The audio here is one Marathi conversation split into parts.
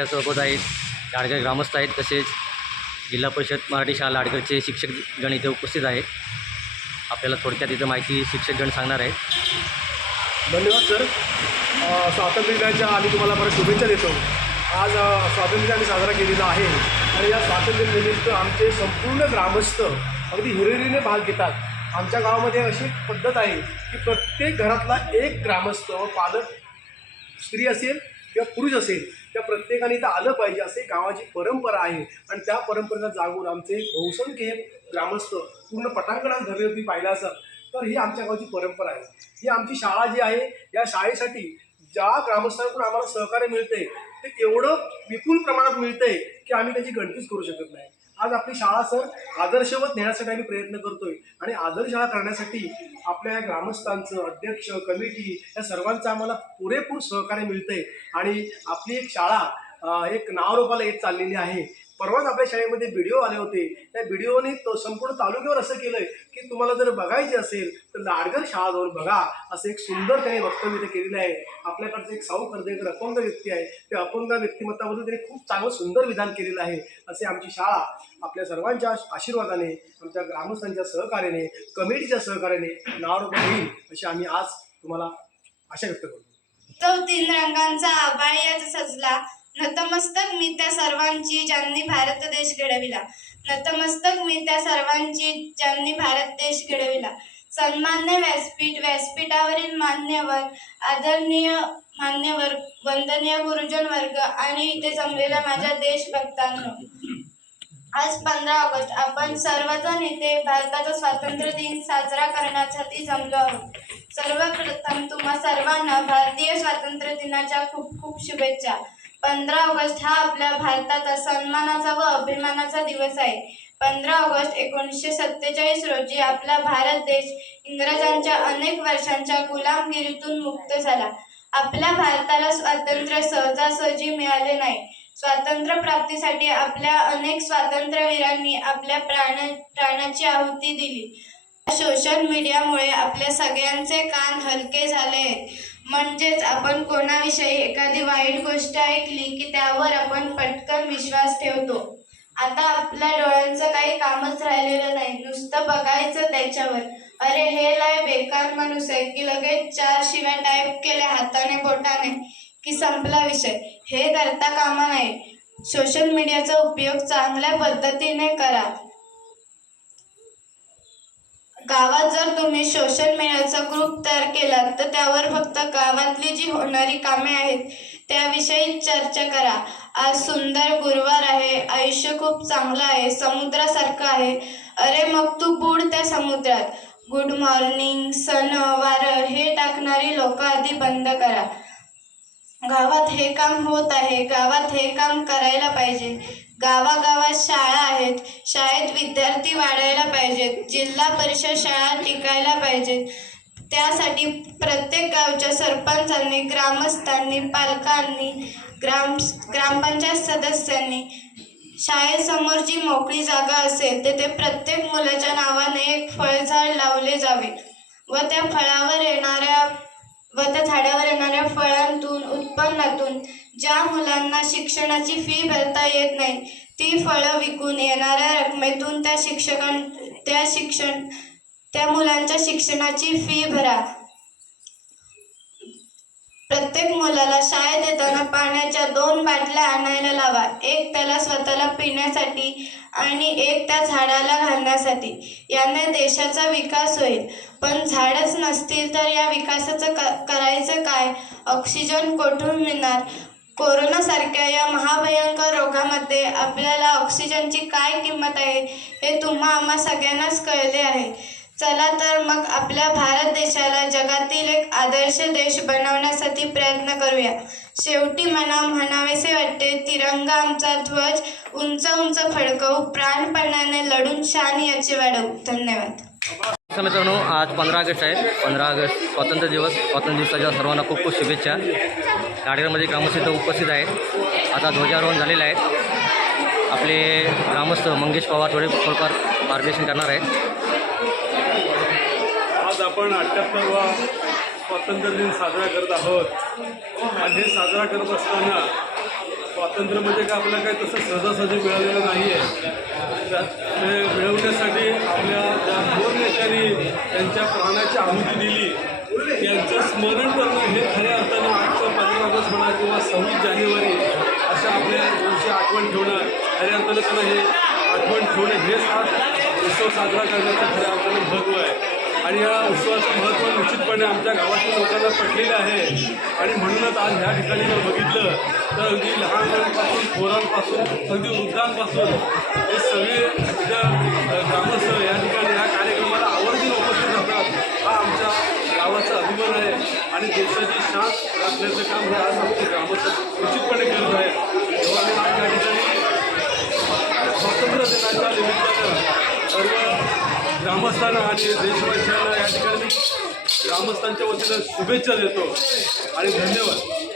आपल्यासोबत आहेत लाडकर ग्रामस्थ आहेत तसेच जिल्हा परिषद मराठी शाळा लाडकरचे शिक्षकगण इथे उपस्थित आहेत. आपल्याला थोडक्यात इथं माहिती शिक्षकगण सांगणार आहेत. धन्यवाद सर. अ, स्वातंत्र्य दिनाच्या आम्ही तुम्हाला परत शुभेच्छा देतो. आज स्वातंत्र्य दिन आम्ही साजरा केलेला आहे. आणि या स्वातंत्र्य निमित्त आमचे संपूर्ण ग्रामस्थ अगदी हिरिरीने भाग घेतात. आमच्या गावामध्ये अशी एक पद्धत आहे की प्रत्येक घरातला एक ग्रामस्थ व पालक स्त्री असेल किंवा पुरुष असेल त्या प्रत्येकाने इथं आलं पाहिजे असे गावाची परंपरा आहे. आणि त्या परंपरेला जागून आमचे बहुसंख्य हे ग्रामस्थ पूर्ण पटांगणात धरले होती पाहिलं असं तर ही आमच्या गावची परंपरा आहे. ही आमची शाळा जी आहे या शाळेसाठी ज्या ग्रामस्थांकडून आम्हाला सहकार्य मिळते ते एवढं विपुल प्रमाणात मिळतंय की आम्ही त्याची गणतीच करू शकत नाही. आज आपली शाळा सर आदर्शवत नेण्यासाठी आम्ही प्रयत्न करतोय. आणि आदर्श शाळा करण्यासाठी आपल्या या ग्रामस्थांचं अध्यक्ष कमिटी या सर्वांचं आम्हाला पुरेपूर सहकार्य मिळतंय. आणि आपली एक शाळा एक नावारूपाला येत चाललेली आहे. परवाच आपल्या शाळेमध्ये व्हिडिओ आले होते. त्या व्हिडिओने तो संपूर्ण तालुक्यावर असं केलंय की तुम्हाला जर बघायचे असेल तर लाडगर शाळा जाऊन बघा. असं एक सुंदर त्याने वक्तव्य इथे केलेलं आहे. आपल्याकडचं एक साऊ कर्देकर अपंग व्यक्ती आहे त्या अपंग व्यक्तिमत्वाबद्दल त्याने खूप चांगलं सुंदर विधान केलेलं आहे. असे आमची शाळा आपल्या सर्वांच्या आशीर्वादाने आमच्या ग्रामस्थांच्या सहकार्याने कमिटीच्या सहकार्याने नाव होईल अशी आम्ही आज तुम्हाला आशा व्यक्त करतो. तो तीन रंगांचा आभाळ सजला. नतमस्तक मी त्या सर्वांची ज्यांनी भारत देश घडविला. नतमस्तक मी त्या सर्वांची ज्यांनी भारत देश घडविला. सन्मान्य व्यासपीठ व्यासपीठावरील मान्यवर आदरणीय मान्यवर वंदनीय गुरुजन वर्ग आणि इथे जमलेल्या माझ्या देशभक्तांनो. आज पंधरा ऑगस्ट आपण सर्वजण इथे भारताचा स्वातंत्र्य दिन साजरा करण्यासाठी जमलो आहोत. सर्वप्रथम तुम्हा सर्वांना भारतीय स्वातंत्र्य दिनाच्या खूप खूप शुभेच्छा. पंधरा ऑगस्ट हा आपल्या भारताचा सन्मानाचा व अभिमानाचा दिवस आहे. पंधरा ऑगस्ट एकोणीसशे सत्तेचाळीस रोजी आपला भारत देश इंग्रजांच्या अनेक वर्षांच्या गुलामगिरीतून मुक्त झाला. आपल्या भारताला स्वातंत्र्य सहजासहजी मिळाले नाही. स्वातंत्र्य प्राप्तीसाठी आपल्या अनेक स्वातंत्र्यवीरांनी आपल्या प्राण प्राणाची आहुती दिली. सोशल मीडियामुळे आपल्या सगळ्यांचे कान हलके झाले आहेत. म्हणजेच आपण कोणाविषयी एखादी वाईट गोष्ट ऐकली की त्यावर आपण पटकन विश्वास ठेवतो. आता आपल्या डोळ्यांचं काही कामच राहिलेलं नाही. नुसतं बघायचं त्याच्यावर. अरे हे लय बेकार माणूस आहे की लगेच चार शिव्या टाईप केल्या हाताने बोटाने की संपला विषय. हे करता कामा नाही सोशल मीडियाचा उपयोग चांगल्या पद्धतीने करा. गावात जर तुम्ही सोशल मीडियाचा ग्रुप तयार केला तर त्यावर फक्त गावातली जी होणारी कामे आहेत त्याविषयी चर्चा करा. आज सुंदर गुरुवार आहे आयुष्य खूप चांगलं आहे समुद्रासारखं आहे. अरे मग तू बुड त्या समुद्रात. गुड मॉर्निंग सण वार हे टाकणारी लोक आधी बंद करा. गावात हे काम होत आहे गावात हे काम करायला पाहिजे. गावागावात शाळा आहेत. शाळेत विद्यार्थी वाढायला पाहिजेत. जिल्हा परिषद शाळा टिकायला पाहिजेत. त्यासाठी प्रत्येक गावच्या सरपंचांनी ग्रामस्थांनी पालकांनी ग्राम ग्रामपंचायत सदस्यांनी शाळेसमोर जी मोकळी जागा असेल तेथे प्रत्येक मुलाच्या नावाने एक फळझाड लावले जावे व त्या फळावर येणाऱ्या व त्या झाडावर येणाऱ्या फळांतून उत्पन्नातून ज्या मुलांना शिक्षणाची फी भरता येत नाही ती फळं विकून येणाऱ्या रकमेतून त्या शिक्षकां त्या शिक्षण त्या मुलांच्या शिक्षणाची फी भरा. प्रत्येक मुलाला शाळेत येताना पाण्याच्या दोन बाटल्या आणायला लावा. एक त्याला स्वतःला पिण्यासाठी आणि एक त्या झाडाला घालण्यासाठी. याने देशाचा विकास होईल. पण झाडच नसतील तर या विकासाचं क करायचं काय? ऑक्सिजन कोठून मिळणार? कोरोनासारख्या या महाभयंकर रोगामध्ये आपल्याला ऑक्सिजनची काय किंमत आहे हे तुम्हा आम्हा सगळ्यांनाच कळले आहे. चला तर मग आपल्या भारत देशाला जगातील एक आदर्श देश बनवण्यासाठी प्रयत्न करूया. शेवटी मला म्हणावेसे वाटते तिरंगा आमचा ध्वज उंच उंच फडकवू प्राणपणाने लढून शान याचे वाढवू. धन्यवाद. मित्रांनो आज पंधरा ऑगस्ट आहे. पंधरा ऑगस्ट स्वातंत्र्य दिवस. स्वातंत्र्य दिवसाच्या सर्वांना खूप खूप शुभेच्छा. गाडीमध्ये ग्रामस्थ उपस्थित आहेत. आता ध्वजारोहण झालेलं आहे. आपले ग्रामस्थ मंगेश पवार थोडे थोडंफार मार्गदर्शन करणार आहेत. आपण अठ्ठ्याहत्तरवा स्वातंत्र्य दिन साजरा करत आहोत. आणि हे साजरा करत असताना स्वातंत्र्य म्हणजे काय आपल्याला काय तसं सहजासहजी मिळालेलं नाही आहे ते मिळवण्यासाठी आपल्या ज्या दोन नेत्यांनी त्यांच्या प्राणाची आहुती दिली यांचं स्मरण करणं हे खऱ्या अर्थानं आजचं पंधरा ऑगस्ट म्हणा किंवा सव्वीस जानेवारी अशा आपल्या दिवशी आठवण ठेवणं खऱ्या अर्थानं त्यांना हे आठवण ठेवणं हेच आज उत्सव साजरा करण्याचं खऱ्या अर्थानं महत्त्व आहे. आणि या उत्सवाचं महत्त्व निश्चितपणे आमच्या गावातील लोकांना पटलेलं आहे. आणि म्हणूनच आज ह्या ठिकाणी जर बघितलं तर अगदी लहान मुलांपासून पोरांपासून अगदी वृद्धांपासून हे सगळे ज्या ग्रामस्थ या ठिकाणी ह्या कार्यक्रमाला आवर्जून उपस्थित राहतात. हा आमच्या गावाचा अभिमान आहे. आणि देशाची शान राखण्याचं काम हे आज आमचे ग्रामस्थ निश्चितपणे करत आहे तेव्हा आज या ठिकाणी स्वातंत्र्य दिनाच्या निमित्तानं सर्व ग्रामस्थांना आणि देशवासियांना या ठिकाणी ग्रामस्थांच्या वतीनं शुभेच्छा देतो आणि धन्यवाद.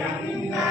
Gracias.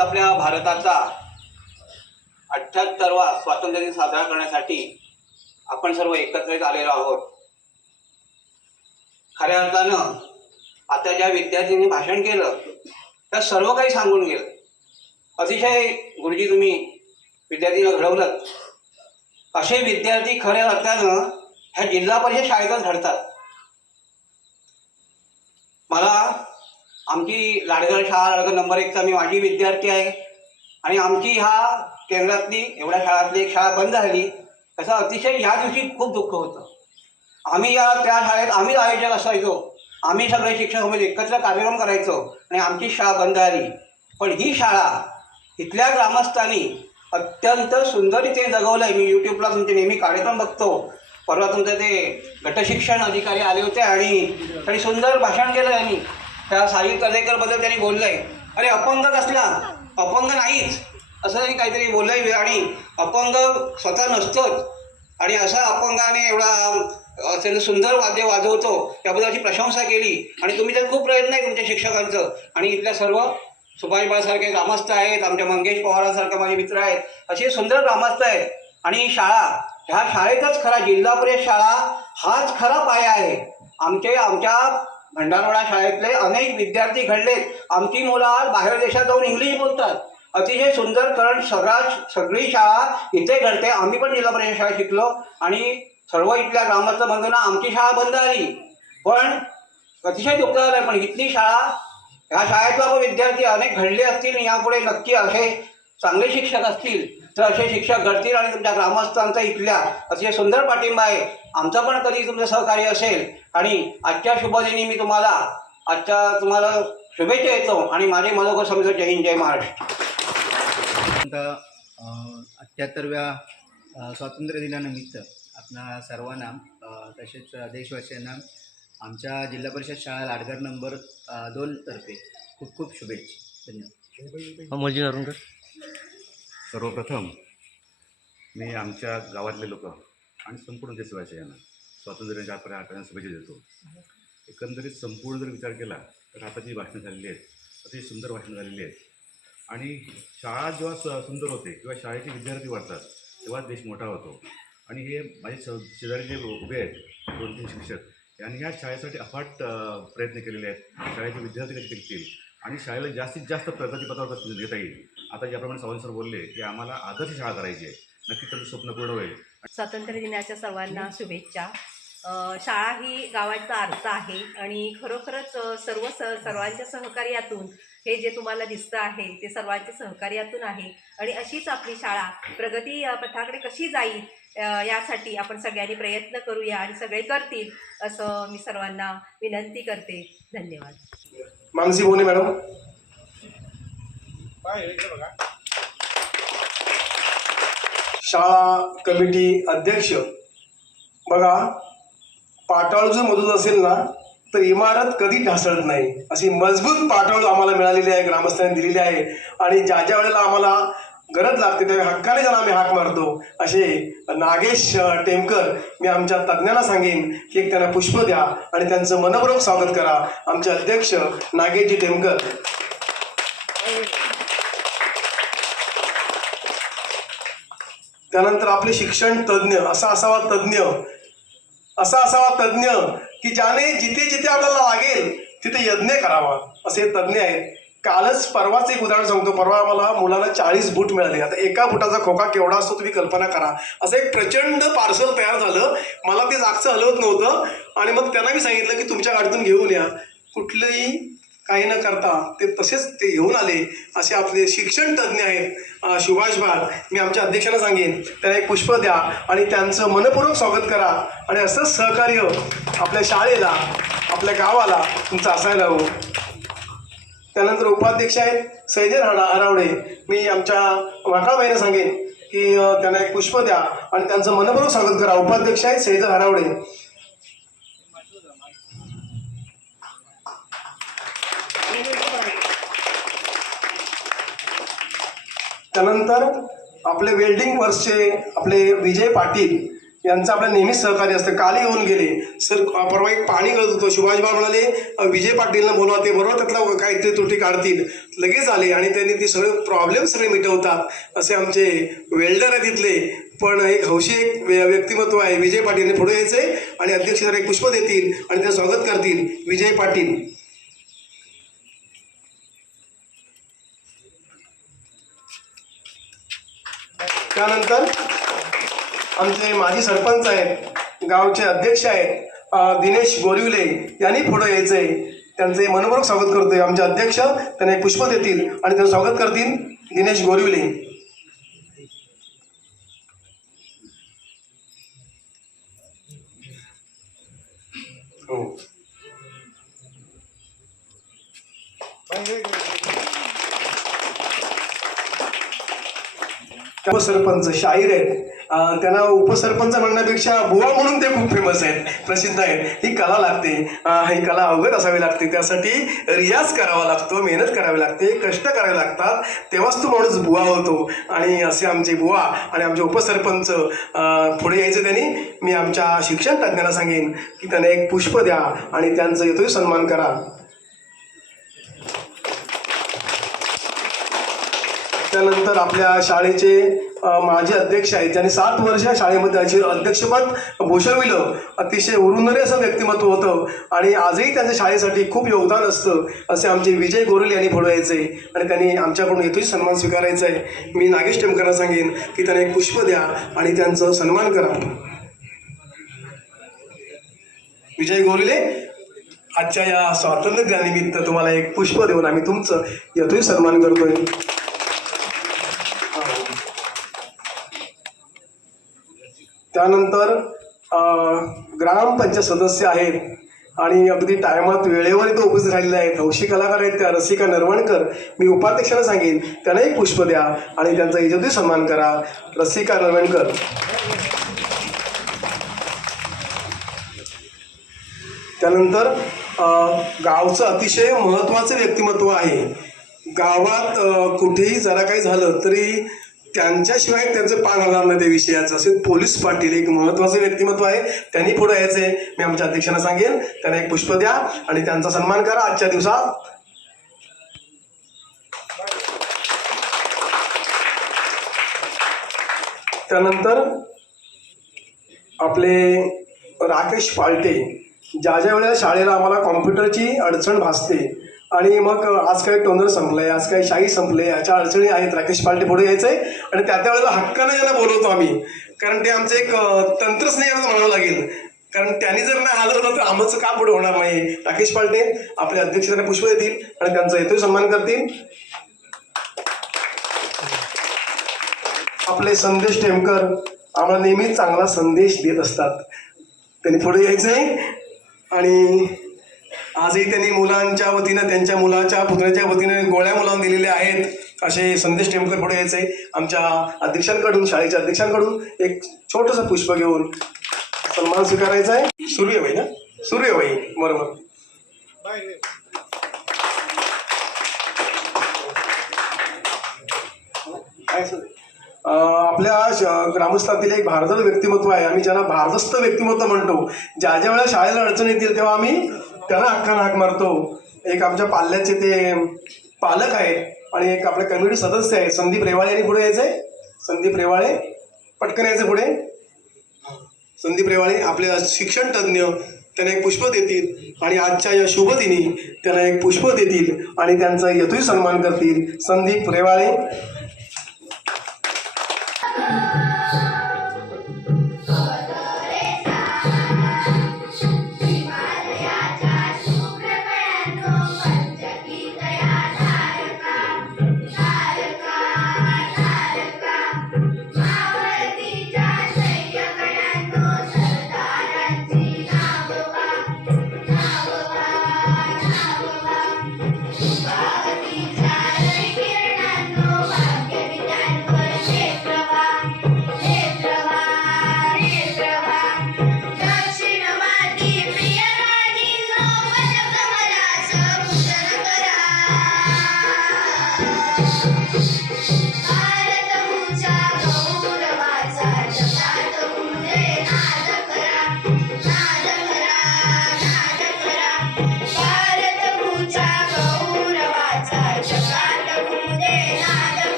आपल्या भारताचा अठ्याहत्तरवा स्वातंत्र्य दिन साजरा करण्यासाठी आपण सर्व एकत्रित आलेलो आहोत. खऱ्या अर्थानं आता ज्या विद्यार्थ्यांनी भाषण केलं त्या सर्व काही सांगून गेलं. अतिशय गुरुजी तुम्ही विद्यार्थ्यांना घडवलं. असे विद्यार्थी खऱ्या अर्थानं ह्या जिल्हा परिषद शाळेतच घडतात. मला आमची लाडगड शाळा लाडगड नंबर एकचा मी माझी विद्यार्थी आहे. आणि आमची ह्या केंद्रातली एवढ्या शाळातली एक शाळा बंद झाली. त्याचं अतिशय ह्या दिवशी खूप दुःख होतं. आम्ही या त्या शाळेत आम्हीच आयोजक असायचो. आम्ही सगळे शिक्षक म्हणजे एकत्र कार्यक्रम करायचो आणि आमची शाळा बंद झाली. पण ही शाळा इथल्या ग्रामस्थांनी अत्यंत सुंदररीते जगवलं आहे मी यूट्यूबला तुमचे नेहमी कार्यक्रम बघतो. परवा तुमचे ते गटशिक्षण अधिकारी आले होते आणि त्यांनी सुंदर भाषण केलं त्यांनी. त्या साहिल कर्लेकरबद्दल त्यांनी बोललं आहे अरे अपंग कसला? अपंग नाहीच. असं त्यांनी काहीतरी बोललं आहे आणि अपंग स्वतः नसतोच. आणि असा अपंगाने एवढा असे सुंदर वाद्य वाजवतो त्याबद्दल अशी प्रशंसा केली. आणि तुम्ही तर खूप प्रयत्न आहे तुमच्या शिक्षकांचं. आणि इथल्या सर्व सुभाष बाळासारखे ग्रामस्थ आहेत आमच्या मंगेश पवारांसारखे माझे मित्र आहेत. असे सुंदर ग्रामस्थ आहेत. आणि शाळा ह्या शाळेतच खरा जिल्हा परिषद शाळा हाच खरा पाया आहे. आमचे आमच्या भंडारवाडा शाळेतले अनेक विद्यार्थी घडलेत. आमची मुलं आज बाहेर देशात जाऊन इंग्लिश बोलतात. अतिशय सुंदर कारण सगळा सगळी शाळा इथे घडते. आम्ही पण जिल्हा परिषद शाळा शिकलो. आणि सर्व इथल्या ग्रामस्थ बंधूंना आमची शाळा बंद झाली. पण अतिशय दुःख झालं पण इथली शाळा ह्या शाळेतला पण विद्यार्थी अनेक घडले असतील यापुढे नक्की असे चांगले शिक्षक असतील तर असे शिक्षक घडतील आणि तुमच्या ग्रामस्थांचा इथल्या अतिशय सुंदर पाठिंबा आहे. आमचा पण कधी तुमचं सहकार्य असेल आणि आजच्या शुभदिनी मी तुम्हाला आजच्या तुम्हाला शुभेच्छा येतो आणि माझे मनोगत समजतो जय हिंद जय महाराष्ट्र. अठ्ठ्याहत्तरव्या स्वातंत्र्य दिनानिमित्त आपणा सर्वांना तसेच देशवासियांना आमच्या जिल्हा परिषद शाळा लाडगर नंबर दोन तर्फे खूप खूप शुभेच्छा. धन्यवाद. मोजी नरुणकर सर्वप्रथम मी आमच्या गावातले लोक आणि संपूर्ण देशवासी यांना स्वातंत्र्याच्या आपल्या आठवड्या शुभेच्छा देतो. एकंदरीत संपूर्ण जर विचार केला तर आता जी भाषणं झालेली आहेत अतिशय सुंदर भाषणं झालेली आहेत. आणि शाळा जेव्हा स सुंदर होते किंवा शाळेचे विद्यार्थी वाढतात तेव्हा देश मोठा होतो. आणि हे माझे स शेजारी जे उभे आहेत दोन तीन शिक्षक यांनी ह्या शाळेसाठी अफाट प्रयत्न केलेले आहेत. शाळेचे विद्यार्थी कसे टिकतील आणि शाळेला जास्तीत जास्त प्रगतीपथावर कसं येईल. आता ज्याप्रमाणे सावंत सर बोलले की आम्हाला आदर्श शाळा करायची आहे. नक्की त्यांचं स्वप्न पूर्ण होईल. स्वातंत्र्य दिनाच्या सर्वांना शुभेच्छा. शाळा ही गावाचा अर्थ आहे आणि खरोखरच सर्व स सर्वांच्या सहकार्यातून हे जे तुम्हाला दिसतं आहे ते सर्वांच्या सहकार्यातून आहे. आणि अशीच आपली शाळा प्रगती पथाकडे कशी जाईल यासाठी आपण सगळ्यांनी प्रयत्न करूया आणि सगळे करतील असं मी सर्वांना विनंती करते. धन्यवाद. मानसी बोने मॅडम. शाळा कमिटी अध्यक्ष. बघा पाटाळू जर मजबूत असेल ना तर इमारत कधी ढासळत नाही. अशी मजबूत पाटाळू आम्हाला मिळालेली आहे ग्रामस्थांनी दिलेली आहे. आणि ज्या ज्या वेळेला आम्हाला गरज लागते त्यावेळी हक्काने ज्यांना आम्ही हाक मारतो असे नागेश टेमकर मी आमच्या तज्ज्ञांना सांगेन की एक त्यांना पुष्प द्या आणि त्यांचं मनपूर्वक स्वागत करा. आमचे अध्यक्ष नागेशजी टेमकर. त्यानंतर आपले शिक्षण तज्ज्ञ असा असावा तज्ज्ञ असा असावा तज्ज्ञ की ज्याने जिथे जिथे आपल्याला लागेल तिथे यज्ञ करावा. असे तज्ज्ञ आहेत. कालच परवाच एक उदाहरण सांगतो. परवा आम्हाला मुलाला चाळीस बूट मिळाले. आता एका बुटाचा खोका केवढा असतो तुम्ही कल्पना करा. असं एक प्रचंड पार्सल तयार झालं. मला ते जागचं हलवत नव्हतं. आणि मग त्यांना मी सांगितलं की तुमच्या गाडीतून घेऊन या. कुठलंही काही न करता ते तसेच ते घेऊन आले असे आपले शिक्षण तज्ज्ञ आहेत सुभाष भाग. मी आमच्या अध्यक्षांना सांगेन त्यांना एक पुष्प द्या आणि त्यांचं मनपूर्वक स्वागत करा आणि असंच सहकार्य आपल्या शाळेला आपल्या गावाला तुमचं असायला हवं. त्यानंतर उपाध्यक्ष आहेत सैजन हाडा हरावडे. मी आमच्या वाटाबाईंना सांगेन की त्यांना एक पुष्प द्या आणि त्यांचं मनपूर्वक स्वागत करा. उपाध्यक्ष आहेत सैजन हरावडे. त्यानंतर आपले वेल्डिंग वर्क्सचे आपले विजय पाटील यांचं आपलं नेहमीच सहकार्य असतं. काल येऊन गेले. सर परवा एक पाणी गळत होतं. शिवाजीबा म्हणाले विजय पाटीलनं बोलवा ते बरोबर त्यातला काहीतरी त्रुटी काढतील. लगेच आले आणि त्यांनी ते सगळे प्रॉब्लेम सगळे मिटवतात. असे आमचे वेल्डर आहे तिथले. पण एक हौशी एक व्य- व्यक्तिमत्व आहे. विजय पाटीलने पुढे यायचे आणि अध्यक्ष एक पुष्प देतील आणि ते स्वागत करतील. विजय पाटील. त्यानंतर आमचे माजी सरपंच आहेत गावचे अध्यक्ष आहेत दिनेश गोरिवले यांनी पुढं यायचंय. त्यांचे मनपूर्वक स्वागत करतोय. आमचे अध्यक्ष त्यांना पुष्प देतील आणि त्यांचं स्वागत करतील दिनेश गोरिवले. हो. उपसरपंच शाहीर आहेत. त्यांना उपसरपंच म्हणण्यापेक्षा बुवा म्हणून ते खूप फेमस आहेत प्रसिद्ध आहेत. ही कला लागते. ही कला अवगत असावी लागते. त्यासाठी रियाज करावा लागतो मेहनत करावी लागते कष्ट करावे लागतात. तेव्हाच तो माणूस बुवा होतो. आणि असे आमचे बुवा आणि आमचे उपसरपंच पुढे यायचं त्यांनी मी आमच्या शिक्षण तज्ज्ञाला सांगेन की त्यांना एक पुष्प द्या आणि त्यांचं येतोही सन्मान करा. त्यानंतर आपल्या शाळेचे माझे माजी अध्यक्ष आहेत. ज्यांनी सात वर्ष शाळेमध्ये अशी अध्यक्षपद भूषविलं. अतिशय उरुनरे असं व्यक्तिमत्व होतं. आणि आजही त्यांच्या शाळेसाठी खूप योगदान असतं असे आमचे विजय गोरेल यांनी पुढे आणि त्यांनी आमच्याकडून येतोही सन्मान स्वीकारायचा आहे. मी नागेश टेमकरांना सांगेन की त्यांना एक पुष्प द्या आणि त्यांचं सन्मान करा. विजय गोरले आजच्या या स्वातंत्र्य दिनानिमित्त तुम्हाला एक पुष्प देऊन आम्ही तुमचं यातही सन्मान करतोय. त्यानंतर ग्रामपंचायत सदस्य आहेत आणि अगदी टायमात वेळेवर इथं उपस्थित राहिलेले आहेत. हौशी कलाकार आहेत त्या रसिका नरवणकर. मी उपाध्यक्षांना सांगेन त्यांना एक पुष्प द्या आणि त्यांचा याच्यातही सन्मान करा. रसिका नरवणकर. त्यानंतर गावचं अतिशय महत्त्वाचं व्यक्तिमत्व आहे. गावात कुठेही जरा काही झालं तरी त्यांच्याशिवाय त्यांचं पान हलणार नाही त्या विषयाचं. असेल पोलीस पाटील एक महत्वाचं व्यक्तिमत्व आहे. त्यांनी पुढे यायचंय. मी आमच्या अध्यक्षांना सांगेन. त्यांना एक पुष्प द्या आणि त्यांचा सन्मान करा. आजच्या दिवसात त्यानंतर आपले राकेश पालटे ज्या ज्या वेळेला शाळेला आम्हाला कॉम्प्युटरची अडचण भासते आणि मग आज काय टोनर संपलंय आज काय शाही संपले याच्या अडचणी आहेत. राकेश पालटे पुढे यायचंय. आणि त्या त्या वेळेला हक्कानं यांना बोलवतो आम्ही कारण ते आमचं एक तंत्रच नाही म्हणावं लागेल. कारण त्यांनी जर नाही हलवलं तर आमचं का पुढे होणार नाही? राकेश पालटे आपले अध्यक्ष त्यांना पुष्प देतील आणि त्यांचा येतोय सन्मान करतील. आपले संदेश टेमकर आम्हाला नेहमीच चांगला संदेश देत असतात. त्यांनी पुढे यायचंय. आणि आजही त्यांनी मुलांच्या वतीनं त्यांच्या मुलाच्या पुतण्याच्या वतीने गोळ्या मुलांना दिलेल्या आहेत असे संदेश टेमकर पुढे यायचे. आमच्या अध्यक्षांकडून शाळेच्या अध्यक्षांकडून एक छोटंसं पुष्प घेऊन सन्मान स्वीकारायचा आहे. सूर्यबाई ना? सूर्यबाई बरोबर. काय सर? आपल्या ग्रामस्थातील एक भारदस्त व्यक्तिमत्व आहे. आम्ही ज्याला भारदस्त व्यक्तिमत्व म्हणतो ज्या ज्या वेळेला शाळेला अडचण येतील तेव्हा आम्ही त्यांना हक्कानं हाक मारतो. एक आमच्या पाल्याचे ते पालक आहेत आणि एक आपले कमिटी सदस्य आहे. संदीप रेवाळे यांनी पुढे यायचंय. संदीप रेवाळे पटकन यायचं पुढे. संदीप रेवाळे आपले शिक्षण तज्ज्ञ त्यांना एक पुष्प देतील आणि आजच्या या शुभदिनी त्यांना एक पुष्प देतील आणि त्यांचा यथोही सन्मान करतील. संदीप रेवाळे.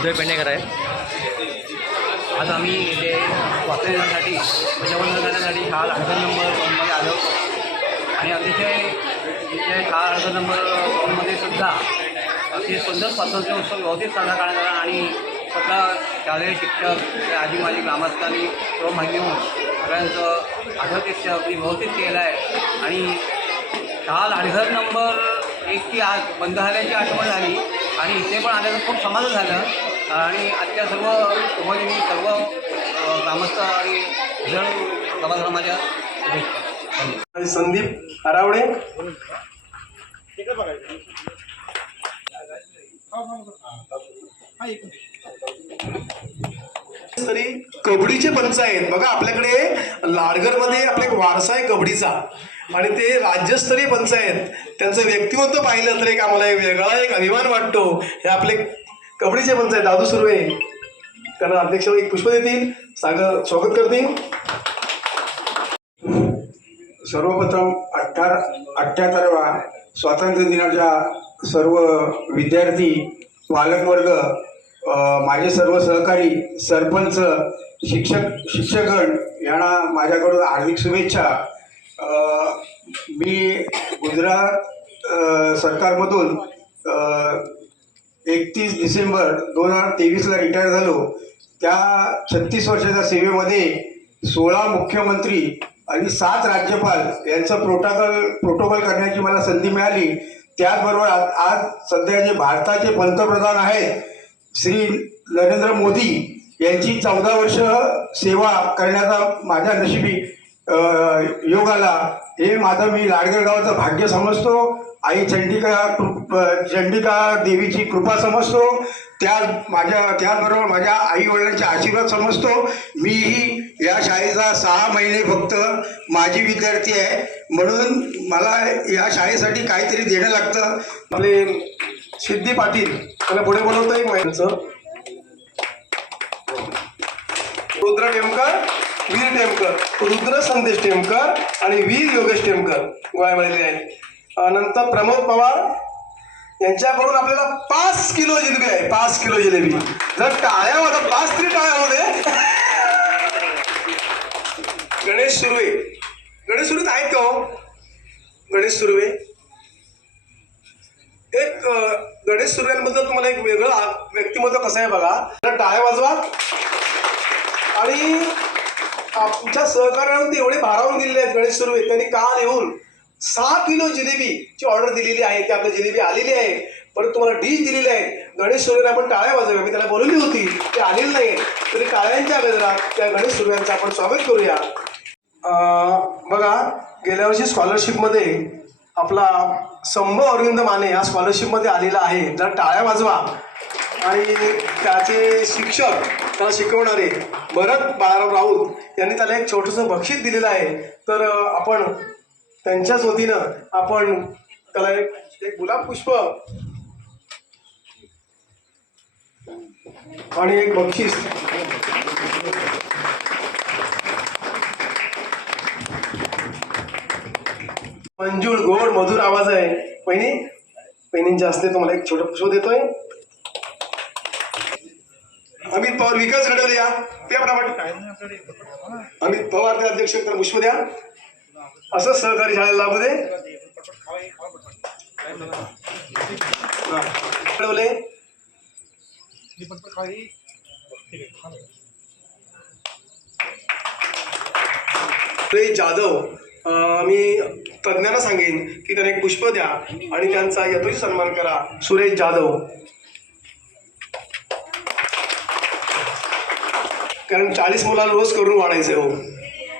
उदय पेंडेकर आहे. आज आम्ही इथे स्वातंत्र्यासाठी ध्वजवंदन करण्यासाठी हा अर्ज नंबर दोनमध्ये आलो आणि अतिशय इथे शाळा अर्ज नंबर दोनमध्ये सुद्धा अतिशय सुंदर स्वातंत्र्य उत्सव व्यवस्थित साजरा करण्यात आला आणि सगळा शालेय शिक्षक आजी माझी ग्रामस्थांनी सर्व माहिती होऊन सगळ्यांचं आदरातिथ्य अगदी व्यवस्थित केलं आहे. आणि काल लाडघर नंबर एकची आज बंद झाल्याची आठवण झाली आणि इथे पण आल्याचं खूप समाधान झालं. आणि आजच्या सर्व मी सर्व ग्रामस्थ आणि जण सभागृहाच्या आणि संदीप हरावडे तरी कबड्डीचे पंच आहेत. बघा आपल्याकडे लाडगरमध्ये आपला एक वारसा आहे कबड्डीचा. आणि ते राज्यस्तरीय पंच आहेत. त्यांचं व्यक्तिमत्व पाहिलं तर एक आम्हाला एक वेगळा एक अभिमान वाटतो. हे आपले कबड्डीचे पंच आहेत. दादू सुर्वे त्यांना अध्यक्ष एक पुष्प देतील. सागर स्वागत करतील. सर्वप्रथम अठ्ठा अठ्ठ्याहत्तरवा स्वातंत्र्य दिनाच्या सर्व विद्यार्थी पालकवर्ग माझे सर्व सहकारी सरपंच शिक्षक शिक्षकगण यांना माझ्याकडून हार्दिक शुभेच्छा. मी गुजरात सरकारमधून एकतीस डिसेंबर दोन हजार तेवीसला रिटायर झालो. त्या छत्तीस वर्षाच्या सेवेमध्ये सोळा मुख्यमंत्री आणि सात राज्यपाल यांचं प्रोटोकॉल प्रोटोकॉल करण्याची मला संधी मिळाली. त्याचबरोबर आज आज सध्या जे भारताचे पंतप्रधान आहेत श्री नरेंद्र मोदी यांची चौदा वर्ष सेवा करण्याचा माझ्या नशिबी योगाला. हे माझं मी लाडगड गावाचं भाग्य समजतो. आई चंडिका कृप चंडिका देवीची कृपा समजतो. त्या माझ्या त्याचबरोबर माझ्या आई वडिलांचे आशीर्वाद समजतो. मीही या शाळेचा सहा महिने फक्त माझी विद्यार्थी आहे. म्हणून मला या शाळेसाठी काहीतरी देणं लागतं. आपले सिद्धी पाटील त्याला पुढे बोलवतो एक महिन्याचं रुद्र टेमकर वीर टेमकर रुद्र संदेश टेमकर आणि वीर योगेश टेमकर गोळ्यामध्ये आहेत. नंतर प्रमोद पवार यांच्याकडून आपल्याला पाच किलो जिलेबी आहे पाच किलो जिलेबी. जर टाळ्या माझा पाच तरी टाळ्या होते गणेश सुर्वे. गणेश सुर्वेत आहेत का हो? गणेश सुर्वे. एक गणेश सुर्व्यांबद्दल तुम्हाला एक वेगळं व्यक्तिमत्व कसं आहे बघा. तर टाळ्या वाजवा. आणि आमच्या सहकार्यानं ते एवढे भारावून दिलेले आहेत गणेश सुर्वे. त्यांनी काल येऊन सहा किलो जिलेबीची ऑर्डर दिलेली आहे. की आपली जिलेबी आलेली आहे. परत तुम्हाला डिश दिलेली आहे. गणेश सुर्वेने आपण टाळ्या वाजवूया मी त्याला बोलवली होती. ते आलेली नाही तरी टाळ्यांच्या गजरात त्या गणेश सुर्व्यांचं आपण स्वागत करूया. बघा गेल्या वर्षी स्कॉलरशिपमध्ये आपला संभ अरविंद माने हा स्कॉलरशिपमध्ये आलेला आहे. जर टाळ्या वाजवा. आणि त्याचे शिक्षक त्याला शिकवणारे भरत बाळाराव राऊत यांनी त्याला एक छोटंसं बक्षीस दिलेलं आहे. तर आपण त्यांच्याच वतीनं आपण त्याला एक एक गुलाब पुष्प आणि एक बक्षीस. मंजूळ गोड मधुर आवाज आहे. पहिनी पहिनींच्या हस्ते तुम्हाला एक छोटं पुष्प देतोय. अमित पवार विकास घडवले या. त्याप्रमाणे अमित पवार ते अध्यक्ष तर पुष्प द्या. असं सहकारी शाळेला लाभू दे घडवले जाधव मी तज्ज्ञांना सांगेन की त्यांना एक पुष्प द्या आणि त्यांचा यथोचित सन्मान करा. सुरेश जाधव. कारण चाळीस मुलांना रोज करून वाढायचं हो.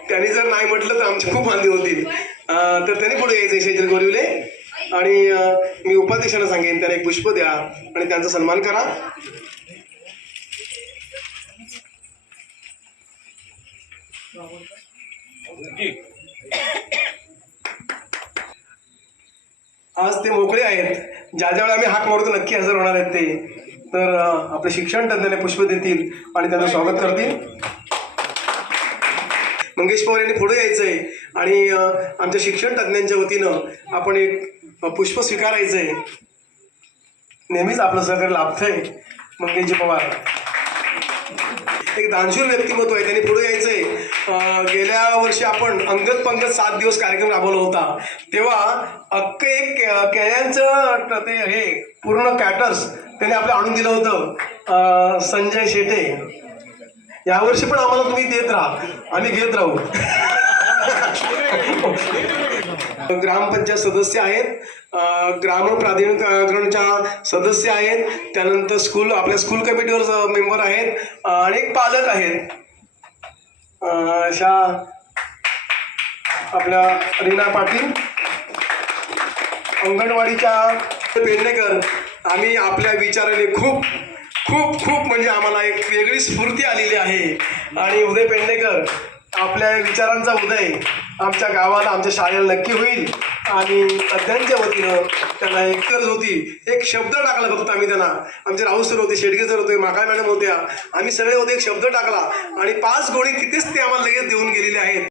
त्यांनी जर नाही म्हटलं तर आमचे खूप वांदे होतील तर त्यांनी पुढे यायचं शेजर गोरिवले. आणि मी उपाध्यक्षांना सांगेन त्यांना एक पुष्प द्या आणि त्यांचा सन्मान करा. आज ते मोकळे आहेत. ज्या ज्यावेळी आम्ही हाक मारतो नक्की हजर होणार आहेत ते. तर आपले शिक्षण तज्ज्ञाने पुष्प देतील आणि त्यांना स्वागत करतील. मंगेश पवार यांनी पुढे यायचं आहे आणि आमच्या शिक्षण तज्ज्ञांच्या वतीनं आपण एक पुष्प स्वीकारायचं आहे नेहमीच आपलं सहकार्य लाभतंय मंगेशजी पवार. एक दानशूर व्यक्तिमत्व आहे त्यांनी पुढे यायचंय. गेल्या वर्षी आपण अंगत पंगत सात दिवस कार्यक्रम राबवला होता. तेव्हा अख्खं एक केळ्यांचं ते हे पूर्ण कॅटर्स त्याने आपलं आणून दिलं होतं संजय शेटे. यावर्षी पण आम्हाला तुम्ही देत राहा. आम्ही घेत राहू. ग्रामपंचायत सदस्य आहेत. ग्राम प्राधिकरणच्या सदस्य आहेत. त्यानंतर स्कूल आपल्या स्कूल कमिटीवर मेंबर आहेत. अनेक पालक आहेत. अशा आपल्या रीना पाटील. अंगणवाडीच्या पेडणेकर. आम्ही आपल्या विचाराने खूप खूप खूप म्हणजे आम्हाला एक वेगळी स्फूर्ती आलेली आहे. आणि उदय पेंडेकर आपल्या विचारांचा उदय आमच्या गावाला आमच्या शाळेला नक्की होईल. आणि तज्ञांच्या वतीनं त्यांना एक गरज होती. एक शब्द टाकला फक्त आम्ही त्यांना. आमचे राहुल सर होते शेडगे सर होते माकाळ मॅडम होत्या. आम्ही सगळे होते एक शब्द टाकला. आणि पाच गोळी तिथेच ते आम्हाला लगेच देऊन गेलेले आहेत.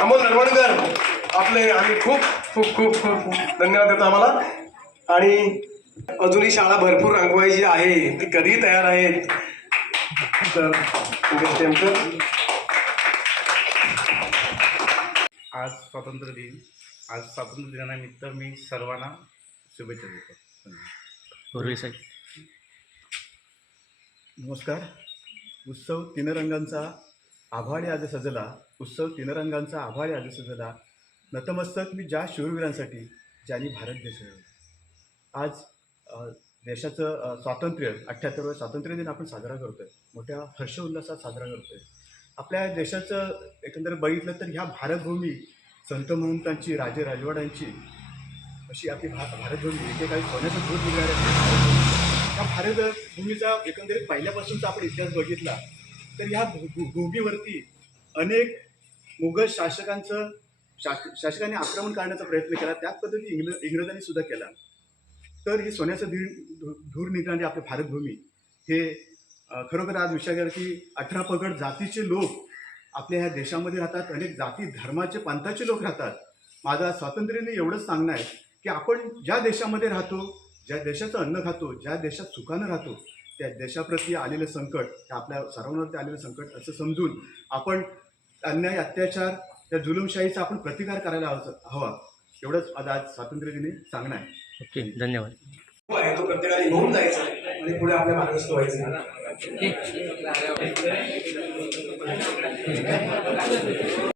अमोल नरवणकर आपले आम्ही खूप खूप खूप खूप धन्यवाद देतो आम्हाला. आणि अजूनही शाळा भरपूर रंगवायची आहे ती कधी तयार आहेत. तर योगेश टेमकर आज स्वातंत्र्य दिन. आज स्वातंत्र्य दिनानिमित्त मी सर्वांना शुभेच्छा देतो. पूर्वी साहेब. नमस्कार. उत्सव तीन रंगांचा आभाळी आज सजला. उत्सव तीन रंगांचा आभाळी आज सजला. नतमस्तक मी ज्या शूरवीरांसाठी ज्यांनी भारत देश घडवला. आज देशाचं स्वातंत्र्य अठ्ठ्याहत्तरावं स्वातंत्र्य दिन आपण साजरा करतो आहे मोठ्या हर्षोल्लासात साजरा करतो आहे आपल्या देशाचं एकंदर बघितलं तर ह्या भारतभूमी संत महंतांची राजे राजवाड्यांची अशी आपली भा भारतभूमी इथे काही सोन्याचं दूध निघाले त्या भारतभूमीचा एकंदरीत पहिल्यापासूनचा आपण इतिहास बघितला तर ह्या भू भू- भूमीवरती अनेक मुघल शासकांचं शास शासकांनी आक्रमण करण्याचा प्रयत्न केला. त्याच पद्धती इंग्र इंग्रजांनी सुद्धा केला. तर ही सोन्याचं धीर धू- धूर निघणारी आपली भारतभूमी. हे खरोखर आज विचार केला की अठरा पगड जातीचे लोक आपल्या ह्या देशामध्ये राहतात अनेक जाती धर्माचे पंथाचे लोक राहतात. माझा स्वातंत्र्याने एवढंच सांगणं आहे की आपण ज्या देशामध्ये राहतो ज्या देशाचं अन्न खातो ज्या देशात सुखानं राहतो त्या देशाप्रती आलेलं संकट त्या आपल्या सर्वांवरती आलेलं संकट असं समजून आपण अन्याय अत्याचार त्या जुलुमशाहीचा आपण प्रतिकार करायला हवं हवा. एवढंच आज आज स्वातंत्र्यदिनी सांगणं आहे. ओके धन्यवाद. तो आहे तो प्रत्येकाने घेऊन जायचा. आणि पुढे आपल्या मार्गस्थ व्हायचं